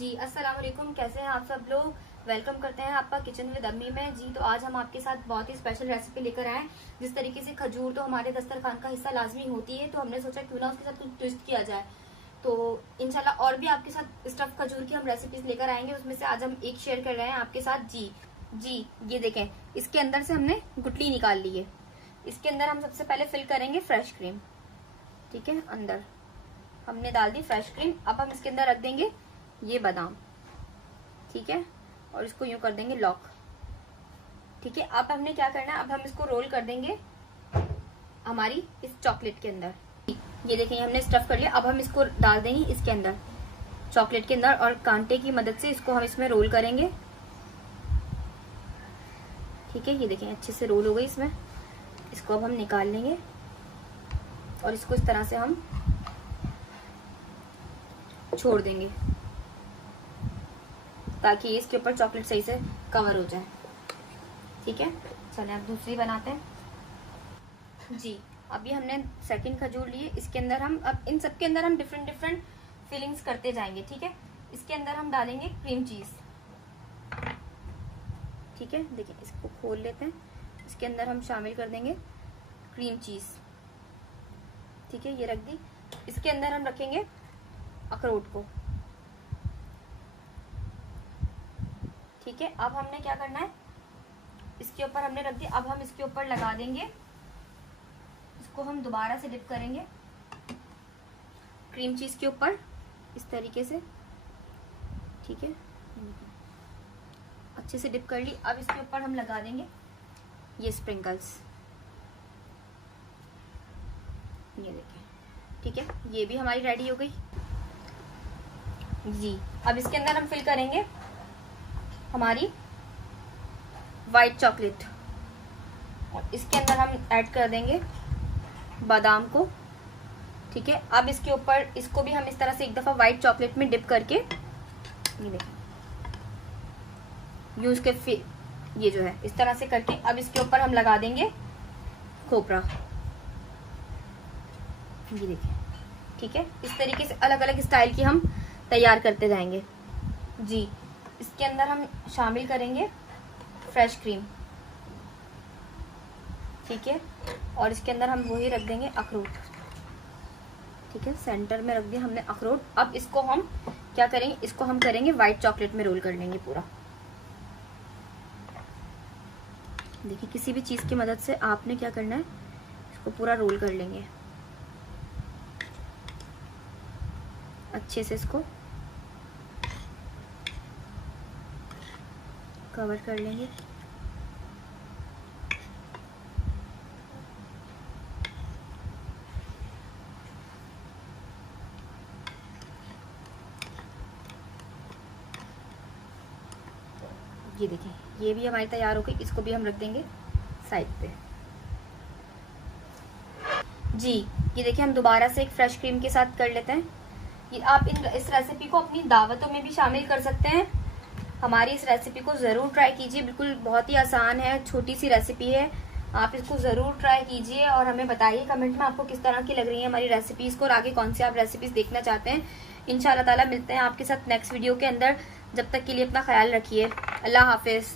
जी अस्सलाम वालेकुम, कैसे हैं आप सब लोग। वेलकम करते हैं आपका किचन विद अम्मी में। जी तो आज हम आपके साथ बहुत ही स्पेशल रेसिपी लेकर आए हैं। जिस तरीके से खजूर तो हमारे दस्तरखान का हिस्सा लाजमी होती है, तो हमने सोचा क्यों ना उसके साथ कुछ ट्विस्ट किया जाए। तो इंशाल्लाह और भी आपके साथ स्टफ खजूर की हम रेसिपीज लेकर आएंगे। उसमें से आज हम एक शेयर कर रहे हैं आपके साथ। जी ये देखें, इसके अंदर से हमने गुटली निकाल ली है। इसके अंदर हम सबसे पहले फिल करेंगे फ्रेश क्रीम। ठीक है, अंदर हमने डाल दी फ्रेश क्रीम। अब हम इसके अंदर रख देंगे ये बादाम। ठीक है, और इसको यूं कर देंगे लॉक। ठीक है, अब हमने क्या करना है, अब हम इसको रोल कर देंगे हमारी इस चॉकलेट के अंदर। ये देखें, हमने स्टफ कर लिया। अब हम इसको डाल देंगे इसके अंदर, चॉकलेट के अंदर, और कांटे की मदद से इसको हम इसमें रोल करेंगे। ठीक है, ये देखें अच्छे से रोल हो गई इसमें। इसको अब हम निकाल लेंगे और इसको इस तरह से हम छोड़ देंगे ताकि इसके ऊपर चॉकलेट सही से कवर हो जाए। ठीक है, चलिए अब दूसरी बनाते हैं। जी अभी हमने सेकंड खजूर लिए। इसके अंदर हम अब इन सब के अंदर हम डिफरेंट डिफरेंट फीलिंग्स करते जाएंगे। ठीक है, इसके अंदर हम डालेंगे क्रीम चीज। ठीक है, देखिए इसको खोल लेते हैं। इसके अंदर हम शामिल कर देंगे क्रीम चीज। ठीक है, ये रख दी। इसके अंदर हम रखेंगे अखरोट को। ठीक है, अब हमने क्या करना है, इसके ऊपर हमने रख दिया। अब हम इसके ऊपर लगा देंगे, इसको हम दोबारा से डिप करेंगे क्रीम चीज के ऊपर इस तरीके से। ठीक है, अच्छे से डिप कर ली। अब इसके ऊपर हम लगा देंगे ये स्प्रिंकल्स। ये देखिए, ठीक है, ये भी हमारी रेडी हो गई। जी अब इसके अंदर हम फिल करेंगे हमारी वाइट चॉकलेट, और इसके अंदर हम ऐड कर देंगे बादाम को। ठीक है, अब इसके ऊपर इसको भी हम इस तरह से एक दफा वाइट चॉकलेट में डिप करके, ये देखिए यूज के ये जो है इस तरह से करके, अब इसके ऊपर हम लगा देंगे खोपरा। ये देखिए, ठीक है, इस तरीके से अलग अलग स्टाइल की हम तैयार करते जाएंगे। जी इसके अंदर हम शामिल करेंगे फ्रेश क्रीम। ठीक है, और इसके अंदर हम वही रख देंगे अखरोट। ठीक है, सेंटर में रख दिया हमने अखरोट। अब इसको हम क्या करेंगे, इसको हम करेंगे वाइट चॉकलेट में रोल कर लेंगे पूरा। देखिए, किसी भी चीज की मदद से आपने क्या करना है, इसको पूरा रोल कर लेंगे अच्छे से। इसको कवर कर लेंगे। ये देखिए, ये भी हमारी तैयार हो गई। इसको भी हम रख देंगे साइड पे। जी ये देखिए, हम दोबारा से एक फ्रेश क्रीम के साथ कर लेते हैं। ये आप इस रेसिपी को अपनी दावतों में भी शामिल कर सकते हैं। हमारी इस रेसिपी को जरूर ट्राई कीजिए। बिल्कुल बहुत ही आसान है, छोटी सी रेसिपी है। आप इसको जरूर ट्राई कीजिए और हमें बताइए कमेंट में आपको किस तरह की लग रही है हमारी रेसिपीज को, और आगे कौन सी आप रेसिपीज देखना चाहते हैं। इंशाल्लाह ताला मिलते हैं आपके साथ नेक्स्ट वीडियो के अंदर। जब तक के लिए अपना ख्याल रखिए। अल्लाह हाफिज।